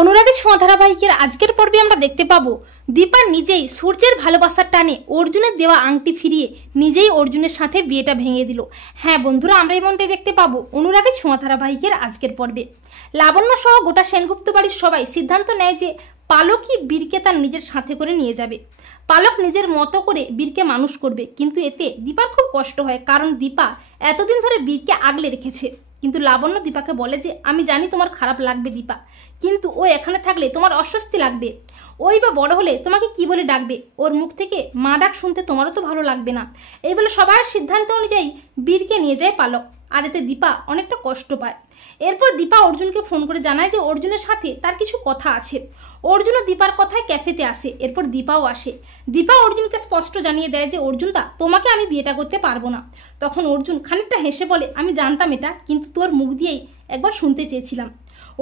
অনুরাগী ছোঁয়া ধারাবাহিকের আজকের পর্বে আমরা দেখতে পাবো দীপা নিজেই সূর্যের ভালোবাসার টানে অর্জুনের দেওয়া আংটি ফিরিয়ে নিজেই অর্জুনের সাথে বিয়েটা ভেঙে দিল। হ্যাঁ বন্ধুরা, আমরা এমনটাই দেখতে পাবো অনুরাগী ছোঁয়া ধারাবাহিকের আজকের পর্বে। লাবণ্য সহ গোটা সেনগুপ্ত বাড়ির সবাই সিদ্ধান্ত নেয় যে পালকই বীরকে তার নিজের সাথে করে নিয়ে যাবে। পালক নিজের মতো করে বীরকে মানুষ করবে, কিন্তু এতে দীপার খুব কষ্ট হয়, কারণ দীপা এতদিন ধরে বীরকে আগলে রেখেছে। কিন্তু লাবণ্য দীপাকে বলে যে আমি জানি তোমার খারাপ লাগবে দীপা, কিন্তু ও এখানে থাকলে তোমার অস্বস্তি লাগবে। ওই বা বড় হলে তোমাকে কি বলে ডাকবে, ওর মুখ থেকে মা ডাক শুনতে তোমারও তো ভালো লাগবে না। এই বলে সবার সিদ্ধান্ত অনুযায়ী বীরকে নিয়ে যায় পালক, আর এতে দীপা অনেকটা কষ্ট পায়। এরপর দীপা অর্জুনকে ফোন করে জানায় যে অর্জুনের সাথে তার কিছু কথা আছে। অর্জুনও দীপার কথায় ক্যাফেতে আসে, এরপর দীপাও আসে। দীপা অর্জুনকে স্পষ্ট জানিয়ে দেয় যে অর্জুনদা, তোমাকে আমি বিয়েটা করতে পারবো না। তখন অর্জুন খানিকটা হেসে বলে আমি জানতাম এটা, কিন্তু তোর মুখ দিয়েই একবার শুনতে চেয়েছিলাম।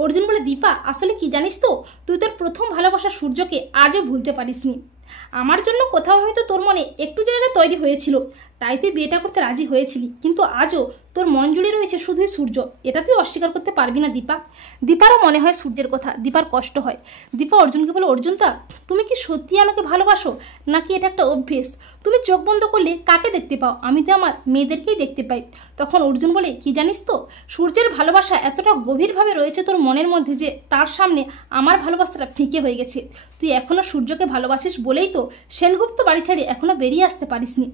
অর্জুন বলে দীপা, আসলে কি জানিস তো, তুই তোর প্রথম ভালোবাসা সূর্যকে আজও ভুলতে পারিসনি। আমার জন্য কোথাও হয়তো তোর মনে একটু জায়গা তৈরি হয়েছিল, তাই তুই বিয়েটা করতে রাজি হয়েছিলি, কিন্তু আজও তোর মন জুড়ে রয়েছে শুধুই সূর্য। এটা তুই অস্বীকার করতে পারবি না দীপা। দীপারও মনে হয় সূর্যের কথা, দীপার কষ্ট হয়। দীপা অর্জুনকে বলে অর্জুনদা, তুমি কি সত্যি আমাকে ভালোবাসো, নাকি এটা একটা অভ্যেস? তুমি চোখ বন্ধ করলে কাকে দেখতে পাও? আমি তো আমার মেয়েদেরকেই দেখতে পাই। তখন অর্জুন বলে কি জানিস তো, সূর্যের ভালোবাসা এতটা গভীরভাবে রয়েছে তোর মনের মধ্যে যে তার সামনে আমার ভালোবাসাটা ফিকে হয়ে গেছে। তুই এখনো সূর্যকে ভালোবাসিস বলেই তো সেনগুপ্ত বাড়ি ছেড়ে এখনো বেরিয়ে আসতে পারিসনি।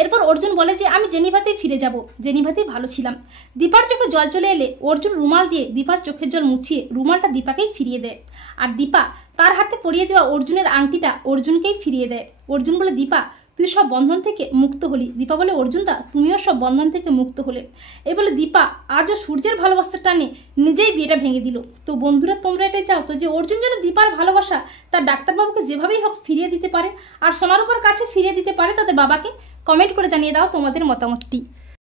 এরপর অর্জুন বলে যে আমি জেনিভাতেই ফিরে যাব, জেনিভাতেই ভালো ছিলাম। দীপার চোখে জল চলে এলে অর্জুন রুমাল দিয়ে দীপার চোখের জল মুছিয়ে রুমালটা দীপাকেই ফিরিয়ে দেয়, আর দীপা তার হাতে পরিয়ে দেওয়া অর্জুনের আংটিটা অর্জুনকেই ফিরিয়ে দেয়। অর্জুন বলে দীপা, তুই সব বন্ধন থেকে মুক্ত হলি। দীপা বলে অর্জুনদা, তুমিও সব বন্ধন থেকে মুক্ত হলে। এই বলে দীপা আজও সূর্যের ভালোবাসার টানে নিজেই বিয়েটা ভেঙে দিল। তো বন্ধুরা, তোমরা এটাই চাও তো যে অর্জুন যেন দীপার ভালোবাসা তার ডাক্তারবাবুকে যেভাবেই হোক ফিরিয়ে দিতে পারে, আর সোনার উপর কাছে ফিরিয়ে দিতে পারে তাদের বাবাকে? কমেন্ট করে জানিয়ে দাও তোমাদের মতামতটি।